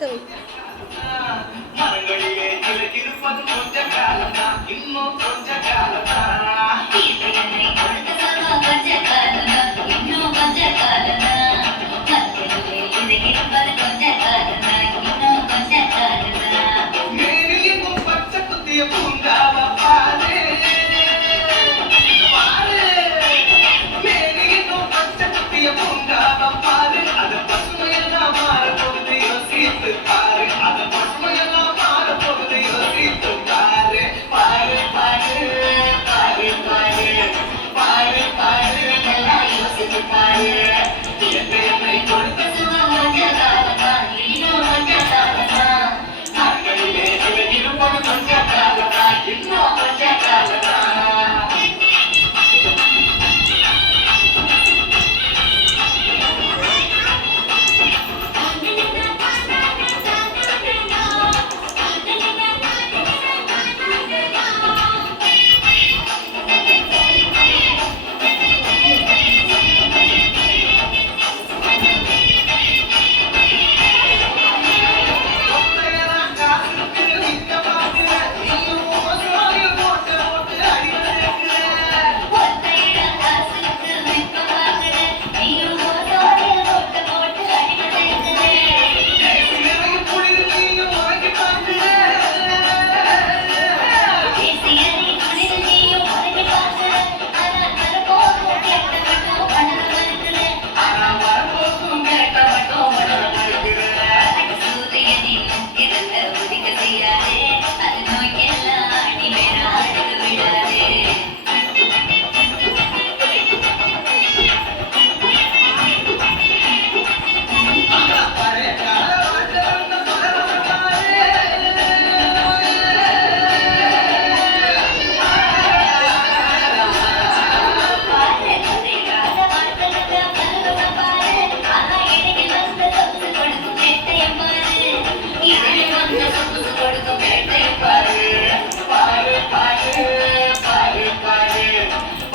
சரி. மரங்களிலே இருப்பது கொஞ்ச காலம்தான், இன்னும் கொஞ்ச காலம்தான். என்னை கொடுத்த சொந்தம் கொஞ்ச காலம்தான், இன்னும் கொஞ்ச காலம்தான். மரங்களிலே இருப்பது கொஞ்ச காலம்தான், இன்னும் கொஞ்ச காலம்தான். மேனில் எங்கும் பச்சை குத்திய பூங்காவ பாரு பாரு. மேனில் எங்கும் பச்சை குத்திய பூங்காவ பாரு. அது பசுமையெல்லாம் மாறப்போகுது, யோசித்து பாரு. அது பசுமையெல்லாம் மாறப்போகுது, யோசித்து பாரு. பாரு பாரு பாரு பாரு பாரு பாரு, நல்லா யோசிச்சு பாரு. என்னை கொடுத்த சொந்தம் கொஞ்ச காலம்தான், இன்னும் கொஞ்ச காலம்தான். மரங்களிலே இருப்பது கொஞ்ச காலம்தான், இன்னும் கொஞ்ச காலம்தான். ஒத்தையெல்லாம் காசுக்கு விற்க பார்க்கிற, நீயும் மோசமாய் போட்டு போட்டு அடிக்கிற. ஒத்தையிடம் காசுக்கு விற்க பார்க்கிற, நீயும் மோசோடிய போட்டு போட்டு அடிக்கிறேன். நிறைய குளிர் நீயும் உறங்கி பார்க்கிற. பேசியதை குளிர் நீயும் உறங்கி பார்க்கிற, ஆனால் மறுபோதும் கேட்க மட்டும் மனது மறுக்கிற. ஆனா வரப்போக்கும் கேட்க மட்டும் உணர மறுக்கிற. சூரியனின் இருந்த உதிக்க செய்யாதே, அது நோய்க்கெல்லாம் அடி வேற அழுது விடாதே. பழைய கால வாழ்க்கை வந்து தொடர பாரு. பாரு, கொதைகால வாழ்க்கையில பருவத்தை பாரு, ஆனா இடையில் வந்த சொகுசு கொடுக்கும் வேட்டையம் பாரு. இடையில் வந்த சொகுசு கொடுக்கும் வேட்டையம் பாரு. பாரு பாரு பாரு பாரு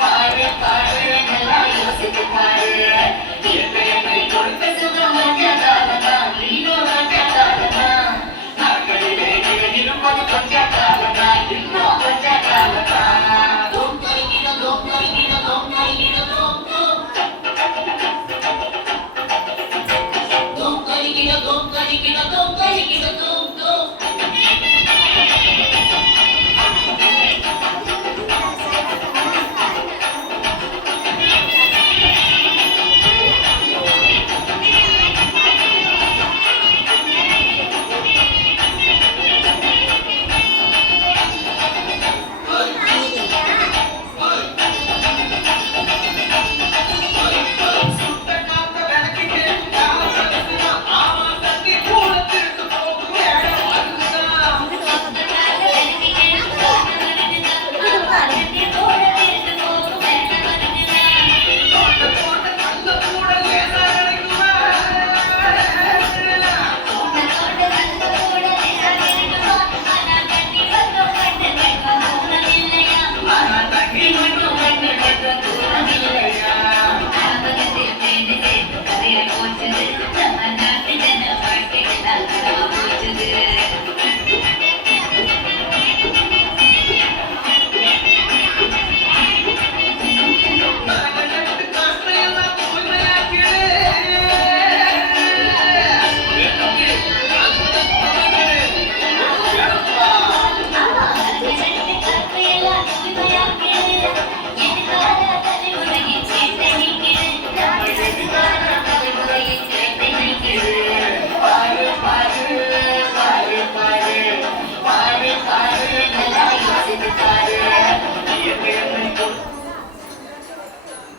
பாரு பாரு, நல்லா யோசிச்சு பாரு. என்னை கொடுத்த சுகம் கொஞ்ச காலம்தான், இன்னும் கொஞ்ச காலம்தான். நாட்களிலே இருப்பது கொஞ்ச காலம்தான், இன்னும் கொஞ்ச காலம்தான். தோம் தரிக்கிற, தோம் தரிக்கிற, தோம் தரிக்கிற, தோம் தோம். தோம் தரிக்கிற, தோம் தரிக்கிற, தோம்